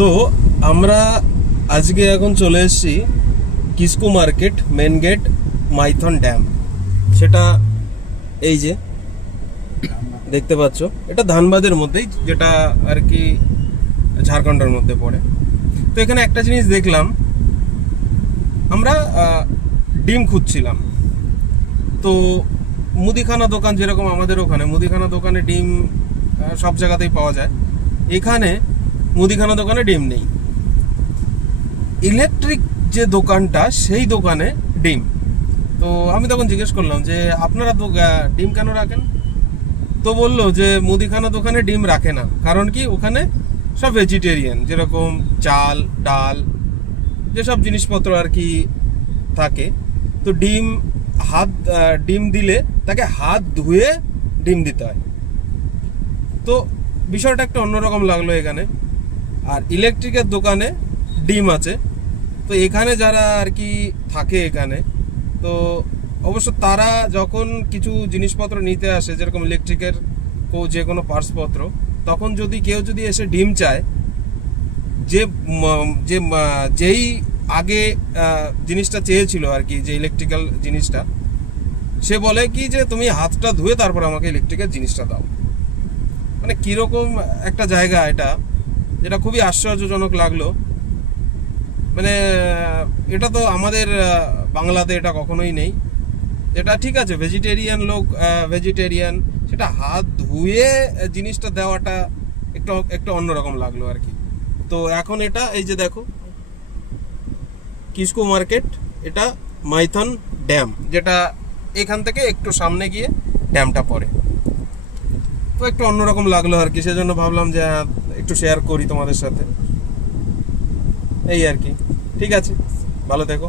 তো আমরা আজকে এখন চলে এসেছি Kisku market, main gate, Maithon dam. সেটা এই যে দেখতে পাচ্ছ, এটা ধানবাদের মধ্যেই, যেটা আর কি ঝাড়খণ্ডের মধ্যে পড়ে। তো এখানে একটা জিনিস দেখলাম, আমরা ডিম খুঁজছিলাম। তো মুদিখানা দোকান যেরকম আমাদের ওখানে মুদিখানা দোকানে ডিম সব জায়গাতেই পাওয়া যায়, এখানে মুদিখানা দোকানে ডিম নেই। ইলেকট্রিক যে দোকানটা, সেই দোকানে ডিম। তো আমি তখন জিজ্ঞেস করলাম যে আপনারা ডিম কেন রাখেন? তো বললো যে মুদিখানা দোকানে ডিম রাখে না, কারণ কি ওখানে সব ভেজিটেরিয়ান, যেরকম চাল ডাল যেসব জিনিসপত্র আর কি থাকে। তো ডিম দিলে তাকে হাত ধুয়ে ডিম দিতে হয়। তো বিষয়টা একটা অন্যরকম লাগলো এখানে। আর ইলেকট্রিকের দোকানে ডিম আছে। তো এখানে যারা আর কি থাকে এখানে, তো অবশ্য তারা যখন কিছু জিনিসপত্র নিতে আসে, যেরকম ইলেকট্রিকের যে কোনো পার্টসপত্র, তখন কেউ যদি এসে ডিম চায়, যেই আগে জিনিসটা চেয়েছিল আর কি, যে ইলেকট্রিক্যাল জিনিসটা, সে বলে কি যে তুমি হাতটা ধুয়ে তারপর আমাকে ইলেকট্রিক্যাল জিনিসটা দাও। মানে কিরকম একটা জায়গা এটা, যেটা খুবই আশ্চর্যজনক লাগলো। মানে এটা তো আমাদের বাংলাতে এটা কখনোই নেই। এটা ঠিক আছে, ভেজিটেরিয়ান লোক ভেজিটেরিয়ান, সেটা হাত ধুয়ে জিনিসটা দেওয়াটা একটু অন্যরকম লাগলো আর কি। তো এখন এটা এই যে দেখো, কিসকু মার্কেট, এটা মাইথন ড্যাম, যেটা এখান থেকে একটু সামনে গিয়ে ড্যামটা পড়ে। তো একটু অন্যরকম লাগলো আর কি, সেজন্য ভাবলাম যে একটু শেয়ার করি তোমাদের সাথে, এই আর কি। ঠিক আছে, ভালো থেকো।